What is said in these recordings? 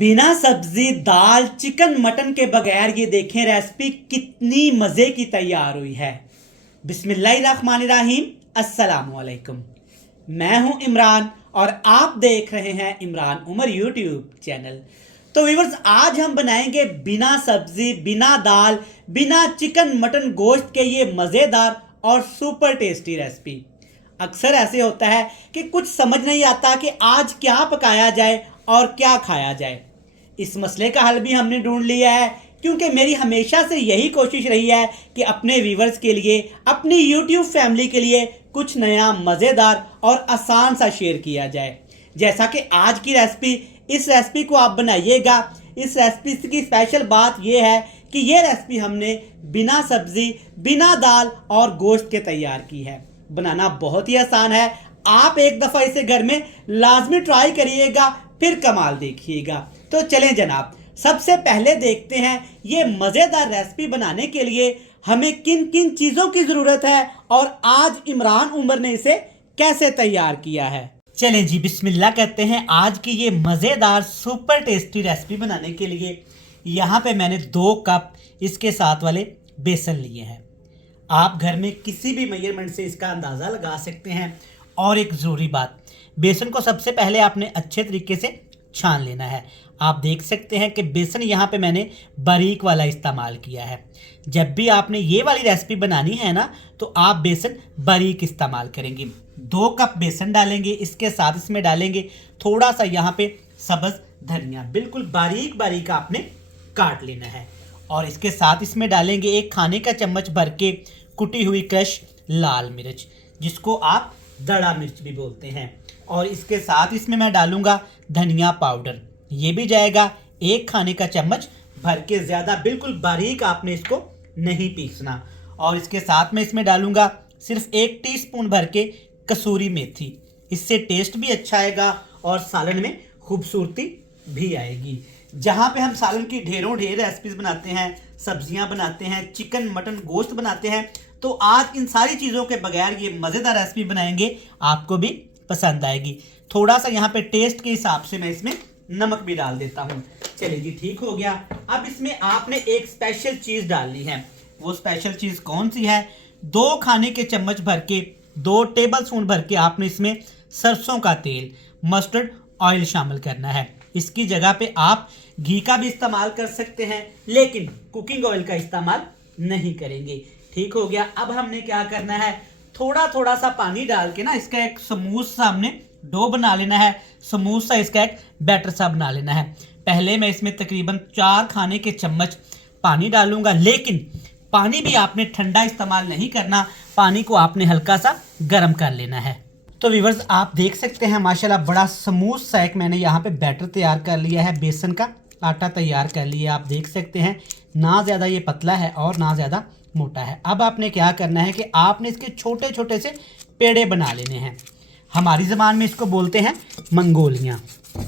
बिना सब्जी दाल chicken mutton के बगैर ये देखें रेसिपी कितनी मज़े की तैयार हुई है। बिस्मिल्लाहिर्रहमानिर्रहीम, अस्सलाम वालेकुम। मैं हूं इमरान और आप देख रहे हैं इमरान उमर यूट्यूब चैनल। तो व्यूअर्स, आज हम बनाएंगे बिना सब्जी बिना दाल बिना चिकन मटन गोश्त के ये मज़ेदार और सुपर टेस्टी रेसिपी। अक्सर ऐसे होता है कि कुछ समझ नहीं आता कि आज क्या पकाया जाए और क्या खाया जाए। इस मसले का हल भी हमने ढूंढ लिया है, क्योंकि मेरी हमेशा से यही कोशिश रही है कि अपने व्यूवर्स के लिए, अपनी यूट्यूब फैमिली के लिए कुछ नया मज़ेदार और आसान सा शेयर किया जाए। जैसा कि आज की रेसिपी, इस रेसिपी को आप बनाइएगा। इस रेसिपी की स्पेशल बात यह है कि ये रेसिपी हमने बिना सब्जी बिना दाल और गोश्त के तैयार की है। बनाना बहुत ही आसान है। आप एक दफ़ा इसे घर में लाजमी ट्राई करिएगा, फिर कमाल देखिएगा। तो चलें जनाब, सबसे पहले देखते हैं ये मज़ेदार रेसिपी बनाने के लिए हमें किन किन चीज़ों की ज़रूरत है और आज इमरान उमर ने इसे कैसे तैयार किया है। चलें जी, बिस्मिल्लाह करते हैं। आज की ये मज़ेदार सुपर टेस्टी रेसिपी बनाने के लिए यहाँ पे मैंने 2 कप इसके साथ वाले बेसन लिए हैं। आप घर में किसी भी मेजरमेंट से इसका अंदाज़ा लगा सकते हैं। और एक ज़रूरी बात, बेसन को सबसे पहले आपने अच्छे तरीके से छान लेना है। आप देख सकते हैं कि बेसन यहाँ पे मैंने बारीक वाला इस्तेमाल किया है। जब भी आपने ये वाली रेसिपी बनानी है ना, तो आप बेसन बारीक इस्तेमाल करेंगे। 2 कप बेसन डालेंगे, इसके साथ इसमें डालेंगे थोड़ा सा यहाँ पे सब्ज़ धनिया, बिल्कुल बारीक बारीक आपने काट लेना है। और इसके साथ इसमें डालेंगे 1 खाने का चम्मच भर के कुटी हुई क्रश लाल मिर्च, जिसको आप दड़ा मिर्च भी बोलते हैं। और इसके साथ इसमें मैं डालूंगा धनिया पाउडर, ये भी जाएगा 1 खाने का चम्मच भर के, ज़्यादा बिल्कुल बारीक आपने इसको नहीं पीसना। और इसके साथ में इसमें डालूंगा सिर्फ 1 टीस्पून भर के कसूरी मेथी, इससे टेस्ट भी अच्छा आएगा और सालन में खूबसूरती भी आएगी। जहाँ पे हम सालन की ढेरों ढेर रेसिपीज़ बनाते हैं, सब्जियाँ बनाते हैं, चिकन मटन गोश्त बनाते हैं, तो आज इन सारी चीज़ों के बगैर ये मज़ेदार रेसिपी बनाएंगे, आपको भी पसंद आएगी। थोड़ा सा यहाँ पे टेस्ट के हिसाब से मैं इसमें नमक भी डाल देता हूँ। चलिए जी, ठीक हो गया। अब इसमें आपने एक स्पेशल चीज़ डालनी है। वो स्पेशल चीज़ कौन सी है? 2 खाने के चम्मच भर के, 2 टेबल स्पून भर के आपने इसमें सरसों का तेल, मस्टर्ड ऑयल शामिल करना है। इसकी जगह पे आप घी का भी इस्तेमाल कर सकते हैं, लेकिन कुकिंग ऑयल का इस्तेमाल नहीं करेंगे। ठीक हो गया। अब हमने क्या करना है, थोड़ा थोड़ा सा पानी डाल के ना इसका एक स्मूथ सा हमने डो बना लेना है, स्मूथ सा इसका एक बैटर सा बना लेना है। पहले मैं इसमें तकरीबन 4 खाने के चम्मच पानी डालूंगा, लेकिन पानी भी आपने ठंडा इस्तेमाल नहीं करना, पानी को आपने हल्का सा गर्म कर लेना है। तो व्यूअर्स, आप देख सकते हैं माशाल्लाह बड़ा स्मूथ सा एक मैंने यहाँ पे बैटर तैयार कर लिया है, बेसन का आटा तैयार कर लिया। आप देख सकते हैं ना ज़्यादा ये पतला है और ना ज़्यादा मोटा है। अब आपने क्या करना है कि आपने इसके छोटे छोटे से पेड़े बना लेने हैं। हमारी ज़बान में इसको बोलते हैं मंगोलियाँ।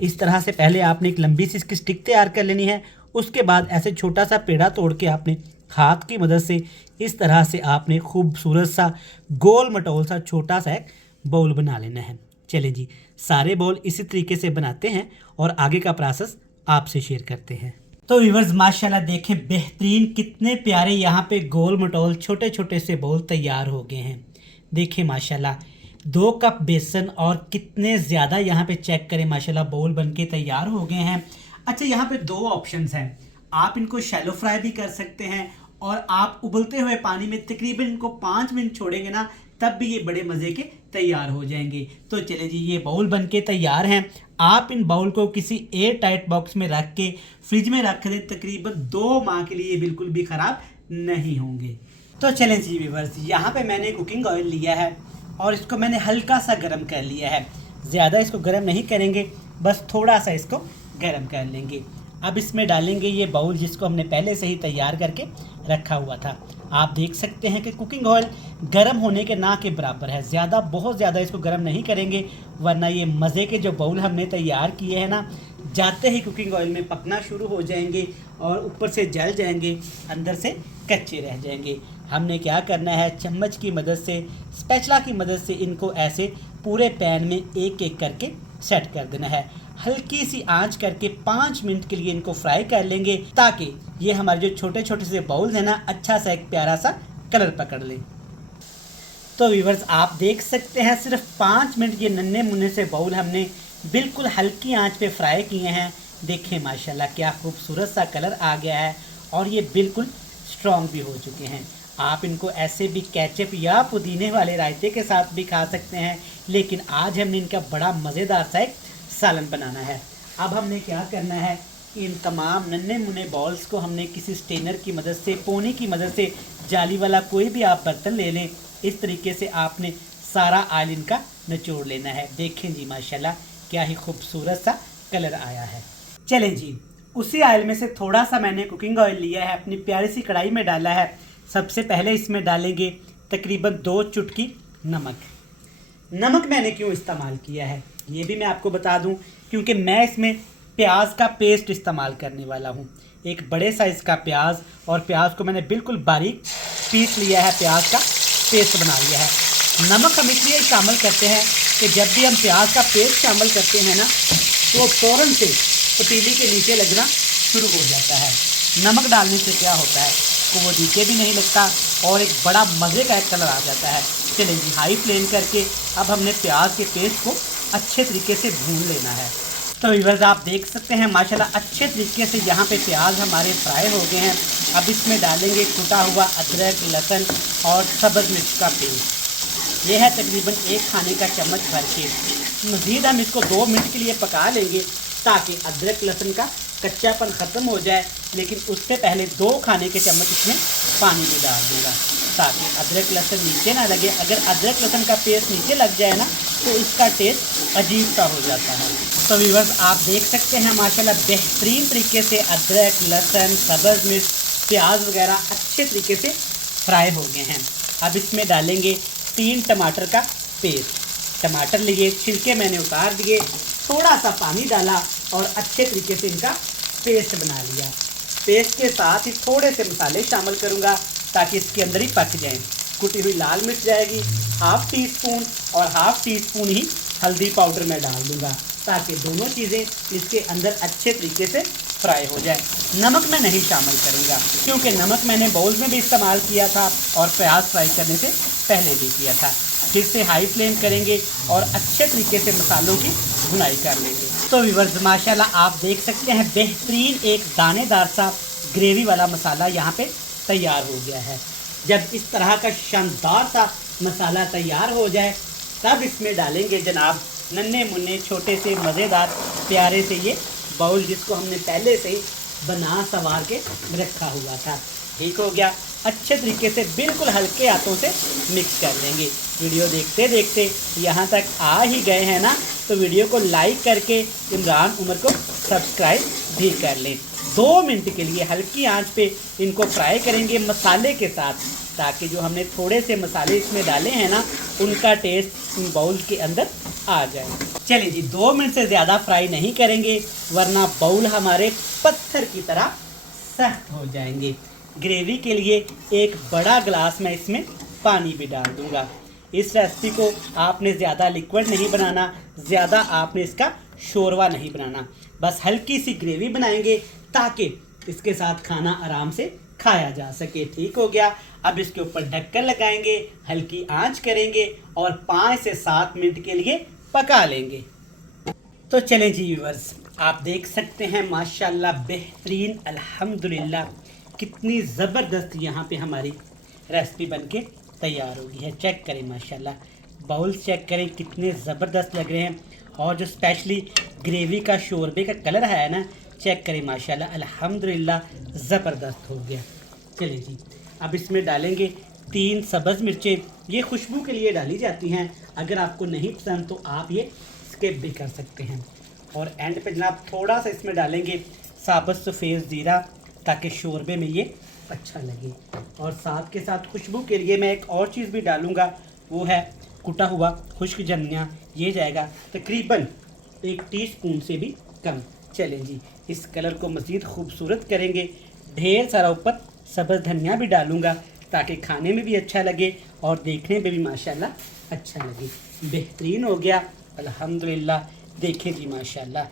इस तरह से पहले आपने एक लंबी सी इसकी स्टिक तैयार कर लेनी है। उसके बाद ऐसे छोटा सा पेड़ा तोड़ के आपने हाथ की मदद से इस तरह से आपने खूबसूरत सा गोल मटोल सा छोटा सा एक बाउल बना लेना है। चलें जी, सारे बाउल इसी तरीके से बनाते हैं और आगे का प्रोसेस आपसे शेयर करते हैं। तो व्यूअर्स, माशाल्लाह देखें बेहतरीन कितने प्यारे यहाँ पे गोल मटोल छोटे छोटे से बाउल तैयार हो गए हैं। देखें माशाल्लाह 2 कप बेसन और कितने ज़्यादा यहाँ पे चेक करें, माशाल्लाह बाउल बन के तैयार हो गए हैं। अच्छा, यहाँ पे 2 ऑप्शंस हैं। आप इनको शैलो फ्राई भी कर सकते हैं और आप उबलते हुए पानी में तकरीबन इनको 5 मिनट छोड़ेंगे ना, तब भी ये बड़े मज़े के तैयार हो जाएंगे। तो चले जी, ये बाउल बन के तैयार हैं। आप इन बाउल को किसी एयर टाइट बॉक्स में रख के फ्रिज में रख दें, तकरीबन 2 माह के लिए बिल्कुल भी ख़राब नहीं होंगे। तो चलें जी व्यूअर्स, यहाँ पे मैंने कुकिंग ऑयल लिया है और इसको मैंने हल्का सा गर्म कर लिया है। ज़्यादा इसको गर्म नहीं करेंगे, बस थोड़ा सा इसको गर्म कर लेंगे। अब इसमें डालेंगे ये बाउल जिसको हमने पहले से ही तैयार करके रखा हुआ था। आप देख सकते हैं कि कुकिंग ऑयल गर्म होने के ना के बराबर है। ज़्यादा, बहुत ज़्यादा इसको गर्म नहीं करेंगे, वरना ये मज़े के जो बाउल हमने तैयार किए हैं ना, जाते ही कुकिंग ऑयल में पकना शुरू हो जाएंगे और ऊपर से जल जाएंगे, अंदर से कच्चे रह जाएंगे। हमने क्या करना है, चम्मच की मदद से, स्पैचुला की मदद से इनको ऐसे पूरे पैन में एक एक करके सेट कर देना है। हल्की सी आंच करके 5 मिनट के लिए इनको फ्राई कर लेंगे ताकि ये हमारे जो छोटे छोटे से बाउल्स हैं ना, अच्छा सा एक प्यारा सा कलर पकड़ ले। तो व्यूअर्स आप देख सकते हैं सिर्फ 5 मिनट ये नन्हे मुन्ने से बाउल हमने बिल्कुल हल्की आंच पे फ्राई किए हैं। देखें माशाल्लाह क्या खूबसूरत सा कलर आ गया है और ये बिल्कुल स्ट्रॉन्ग भी हो चुके हैं। आप इनको ऐसे भी केचप या पुदीने वाले रायते के साथ भी खा सकते हैं, लेकिन आज हमने इनका बड़ा मज़ेदार सा एक सालन बनाना है। अब हमने क्या करना है, इन तमाम नन्हे मुन्ने बॉल्स को हमने किसी स्टेनर की मदद से, पोनी की मदद से, जाली वाला कोई भी आप बर्तन ले लें, इस तरीके से आपने सारा ऑयल इनका निचोड़ लेना है। देखें जी माशाल्लाह क्या ही खूबसूरत सा कलर आया है। चलें जी, उसी ऑयल में से थोड़ा सा मैंने कुकिंग ऑयल लिया है, अपनी प्यारी सी कढ़ाई में डाला है। सबसे पहले इसमें डालेंगे तकरीबन 2 चुटकी नमक। नमक मैंने क्यों इस्तेमाल किया है ये भी मैं आपको बता दूं, क्योंकि मैं इसमें प्याज का पेस्ट इस्तेमाल करने वाला हूं। एक बड़े साइज़ का प्याज, और प्याज को मैंने बिल्कुल बारीक पीस लिया है, प्याज का पेस्ट बना लिया है। नमक हम इसलिए शामिल करते हैं कि जब भी हम प्याज का पेस्ट शामिल करते हैं ना, तो फ़ौरन से पतीली के नीचे लगना शुरू हो जाता है। नमक डालने से क्या होता है तो वो नीचे भी नहीं लगता और एक बड़ा मज़े का एक कलर आ जाता है। चलें जी, हाई फ्लेम करके अब हमने प्याज के पेस्ट को अच्छे तरीके से भून लेना है। तो व्यूअर्स आप देख सकते हैं माशाल्लाह अच्छे तरीके से यहाँ पे प्याज हमारे फ्राई हो गए हैं। अब इसमें डालेंगे कुटा हुआ अदरक, लहसुन और सब्ज़ मिर्च का पेस्ट। ये है तकरीबन 1 खाने का चम्मच भर के। मज़ीद हम इसको 2 मिनट के लिए पका लेंगे ताकि अदरक लहसुन का कच्चापन ख़त्म हो जाए, लेकिन उससे पहले 2 खाने के चम्मच इसमें पानी भी डाल दूँगा ताकि अदरक लहसुन नीचे ना लगे। अगर अदरक लहसुन का पेस्ट नीचे लग जाए ना तो इसका टेस्ट अजीब सा हो जाता है। तो व्यूअर्स आप देख सकते हैं माशाल्लाह बेहतरीन तरीके से अदरक, लहसुन, सब्ज़ मिर्च, प्याज वगैरह अच्छे तरीके से फ्राई हो गए हैं। अब इसमें डालेंगे 3 टमाटर का पेस्ट। टमाटर लिए, छिलके मैंने उतार दिए, थोड़ा सा पानी डाला और अच्छे तरीके से इनका पेस्ट बना लिया। पेस्ट के साथ ही थोड़े से मसाले शामिल करूँगा ताकि इसके अंदर ही पक जाएं। कुटी हुई लाल मिर्च जाएगी 1/2 टीस्पून और 1/2 टीस्पून ही हल्दी पाउडर मैं डाल दूँगा ताकि दोनों चीज़ें इसके अंदर अच्छे तरीके से फ्राई हो जाए। नमक मैं नहीं शामिल करूँगा क्योंकि नमक मैंने बाउल में भी इस्तेमाल किया था और प्याज फ्राई करने से पहले भी किया था। फिर से हाई फ्लेम करेंगे और अच्छे तरीके से मसालों की भुनाई कर लेंगे। तो व्यूअर्स माशाल्लाह आप देख सकते हैं बेहतरीन एक दानेदार सा ग्रेवी वाला मसाला यहाँ पे तैयार हो गया है। जब इस तरह का शानदार सा मसाला तैयार हो जाए तब इसमें डालेंगे जनाब नन्हे मुन्ने छोटे से मज़ेदार प्यारे से ये बाउल जिसको हमने पहले से ही बना संवार के रखा हुआ था। ठीक हो गया, अच्छे तरीके से बिल्कुल हल्के हाथों से मिक्स कर लेंगे। वीडियो देखते देखते यहाँ तक आ ही गए हैं ना, तो वीडियो को लाइक करके इमरान उमर को सब्सक्राइब भी कर लें। 2 मिनट के लिए हल्की आंच पे इनको फ्राई करेंगे मसाले के साथ ताकि जो हमने थोड़े से मसाले इसमें डाले हैं ना उनका टेस्ट इन बाउल के अंदर आ जाए। चलिए जी, 2 मिनट से ज़्यादा फ्राई नहीं करेंगे वरना बाउल हमारे पत्थर की तरह सख्त हो जाएंगे। ग्रेवी के लिए एक बड़ा गिलास मैं इसमें पानी भी डाल दूंगा। इस रेसिपी को आपने ज़्यादा लिक्विड नहीं बनाना, ज़्यादा आपने इसका शोरवा नहीं बनाना, बस हल्की सी ग्रेवी बनाएंगे ताकि इसके साथ खाना आराम से खाया जा सके। ठीक हो गया, अब इसके ऊपर ढक्कन लगाएंगे, हल्की आंच करेंगे और 5 से 7 मिनट के लिए पका लेंगे। तो चलें जी व्यूअर्स, आप देख सकते हैं माशाल्लाह बेहतरीन अल्हम्दुलिल्लाह कितनी ज़बरदस्त यहाँ पे हमारी रेसिपी बनके तैयार हो गई है। चेक करें माशाल्लाह, बाउल्स चेक करें कितने ज़बरदस्त लग रहे हैं और जो स्पेशली ग्रेवी का शोरबे का कलर है ना, चेक करें माशाल्लाह अल्हम्दुलिल्लाह ज़बरदस्त हो गया। चलिए जी, अब इसमें डालेंगे 3 सब्ज़ मिर्चें। ये खुशबू के लिए डाली जाती हैं, अगर आपको नहीं पसंद तो आप ये स्किप भी कर सकते हैं। और एंड पे जनाब थोड़ा सा इसमें डालेंगे साबुत सफ़ेद ज़ीरा ताकि शोरबे में ये अच्छा लगे। और साथ के साथ खुशबू के लिए मैं एक और चीज़ भी डालूँगा, वो है कुटा हुआ खुश्क धनिया। ये जाएगा तकरीबन 1 टीस्पून से भी कम। चलें जी, इस कलर को मज़ीद खूबसूरत करेंगे। ढेर सारा ऊपर सब्ज़ धनिया भी डालूँगा ताकि खाने में भी अच्छा लगे और देखने में भी माशाल्लाह अच्छा लगे। बेहतरीन हो गया अल्हम्दुलिल्लाह। देखें जी माशाल्लाह,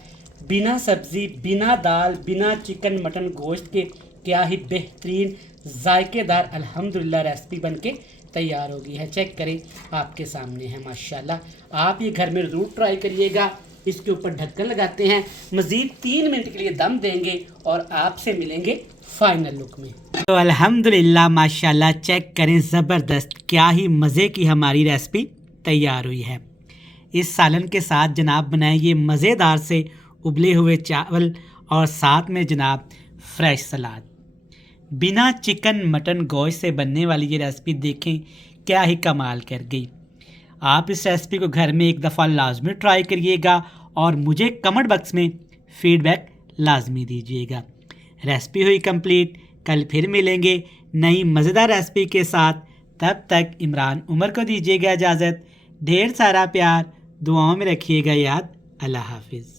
बिना सब्ज़ी, बिना दाल, बिना चिकन मटन गोश्त के क्या ही बेहतरीन जायकेदार अल्हम्दुलिल्लाह रेसिपी बनके तैयार हो गई है। चेक करें, आपके सामने है माशाल्लाह। आप ये घर में ज़रूर ट्राई करिएगा। इसके ऊपर ढक्कन लगाते हैं, मज़ीद 3 मिनट के लिए दम देंगे और आपसे मिलेंगे फाइनल लुक में। तो अल्हम्दुलिल्लाह माशाल्लाह, चेक करें, ज़बरदस्त, क्या ही मज़े की हमारी रेसिपी तैयार हुई है। इस सालन के साथ जनाब बनाएं ये मज़ेदार से उबले हुए चावल और साथ में जनाब फ्रेश सलाद। बिना चिकन मटन गोश्त से बनने वाली ये रेसिपी देखें क्या ही कमाल कर गई। आप इस रेसिपी को घर में एक दफ़ा लाजमी ट्राई करिएगा और मुझे कमेंट बॉक्स में फ़ीडबैक लाजमी दीजिएगा। रेसिपी हुई कंप्लीट। कल फिर मिलेंगे नई मज़ेदार रेसिपी के साथ। तब तक इमरान उमर को दीजिएगा इजाज़त। ढेर सारा प्यार, दुआओं में रखिएगा याद। अल्लाह हाफिज़।